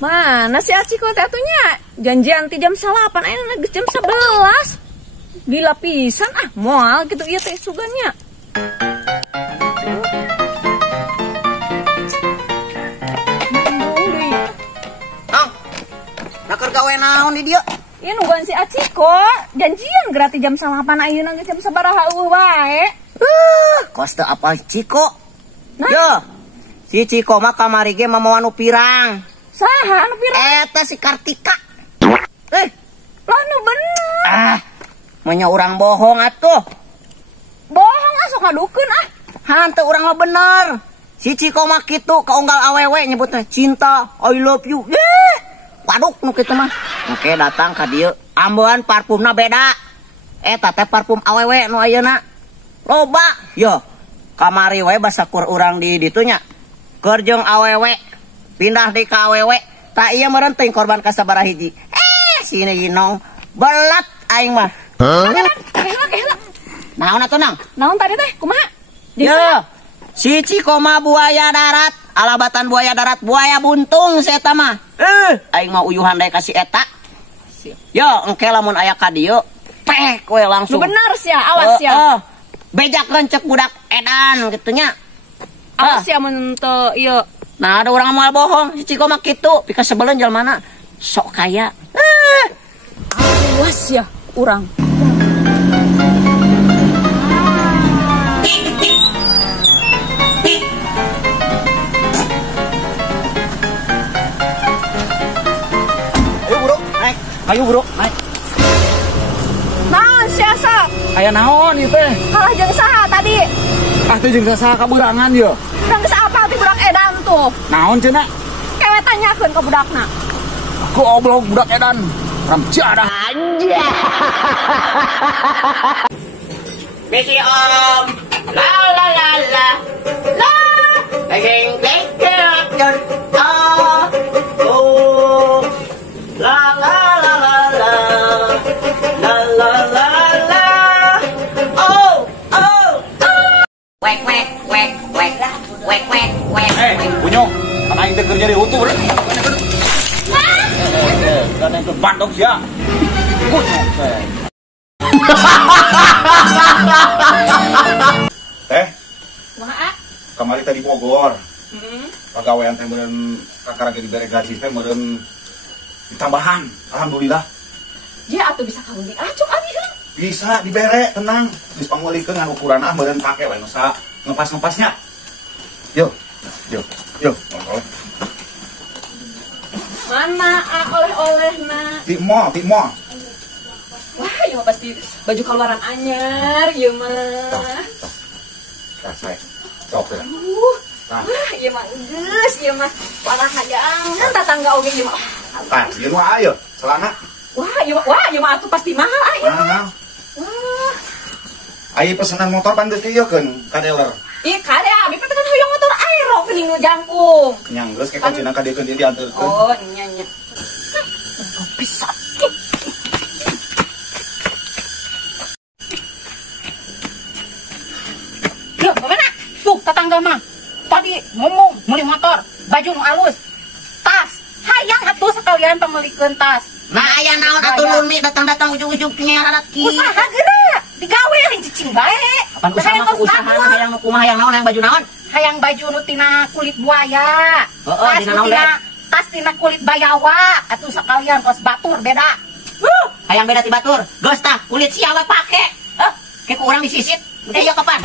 Mana si Aciko teh atunya? Janjian ti jam 8, ayeuna geus jam 11. Gila pisan ah, moal gitu ieu teh suganya. Nakeur gawe naon di dieu? Ieu nugan si Aciko, janjian gratis jam 8 ayeuna geus jam sabaraha wae. Kos teu apal Ciko. Nah. Yo. Si Ciko mah kamari ge mamawa nu pirang. Saha anu pirang? Eta si Kartika. Lah nu bener. Manya urang bohong atuh. Bohong sok ngadukeun ah. Hanteu urang mah bener. Si Ciko mah kitu kaunggal awewe nyebutna cinta, I love you. Waduk nu kitu mah. Oke datang ka dieu. Ambeun parfumna beda. Eta teh parfum awewe nu ayeuna. Loba. Yo. Kamari we basakur urang di ditu nya. Keur jeung awewe pindah di ka awewe. Tak ieu meureun teuing korban ka sabaraha hiji. Sini ginong belat aing mah. Naon atuh nang? Naon tadi teh? Kumaha? Yo. Si Ciko mah buaya darat, alabatan buaya darat, buaya buntung si eta mah. Aing mah uyuhan dae ka si eta. Yo, engke lamun aya ka dieu, pek we langsung. Nu bener sia, awas sia. Bejakeun cek budak edan kitu nya. Awas sia mun teu ieu. Nah, ada orang moal bohong, si Ciko mah kitu, pika sebeleun jelmana sok kaya. Awas ya urang. Ayo bro, naik. Naon siasa? Aya naon ieu teh? Kalah jeung saha tadi? Teh jeung saha kaburangan ye. Urang geus apal ti budak edan tuh. Naon cenah? Kewe tanyakeun ka budakna. Aku oblog budak edan. Ramciada. Anjay. Misi om. La la la la. La. Leng leng leng. Oh. La la la la la. La la la la. Oh, oh, oh. Wek wek wek wek. Wek wek wek. Bunyo. Kan aing teh kerja di hutu bre. Kan yang kebat dong sia. Teh. Kumaha? Kamari tadi Bogor. Pagawean teh meureun kakara ge dibere gaji teh meureun ditambahan. Alhamdulillah. Ya atuh bisa kamu diacuk abi kan? Bisa dibere, tenang. Geus panggulikeun ngan ukuran meureun pake we nu sa ngepas-ngepasnya. Yo. Yo. Yo. Oleh. Mana oleh-olehna? Di mall. Wah, ieu mah pasti baju keluaran anyar ieu mah. Saya. Sok ya. Wah, ieu mah geus, ieu mah parah hajangan tatangga oge ieu mah. Ieu mah ayo, celana. Wah, ieu mah atuh pasti mahal ah ieu mah. Wah. Ayo pesanan motor pan geus dieukeun ka dealer. Ih, kade abi petekan hoyong motor aero geuning nu jangkung. Kenyang geus ke kuncina ka dieukeun dia dianteurkeun. Oh, nya. Bisa. Yuk, mana? Tuh, tetangga mah. Tadi ngomong meuli motor, baju nu alus, tas. Hayang atuh sekalian pamelikeun tas. Nah, aya naon atuh Nurmi datang-datang ujug-ujug nyerat ki. Usaha geura, digawe ring cicing bae. Pan usaha hayang nu kumaha hayang naon hayang baju naon? Hayang baju nu tina kulit buaya. Tas dina nu naon tina tas tina kulit bayawa. Atuh sekalian kos batur beda. Hayang beda ti batur. Geus tah kulit sia we pake. Heh, ke ku urang disisit. Udah ieu kapan?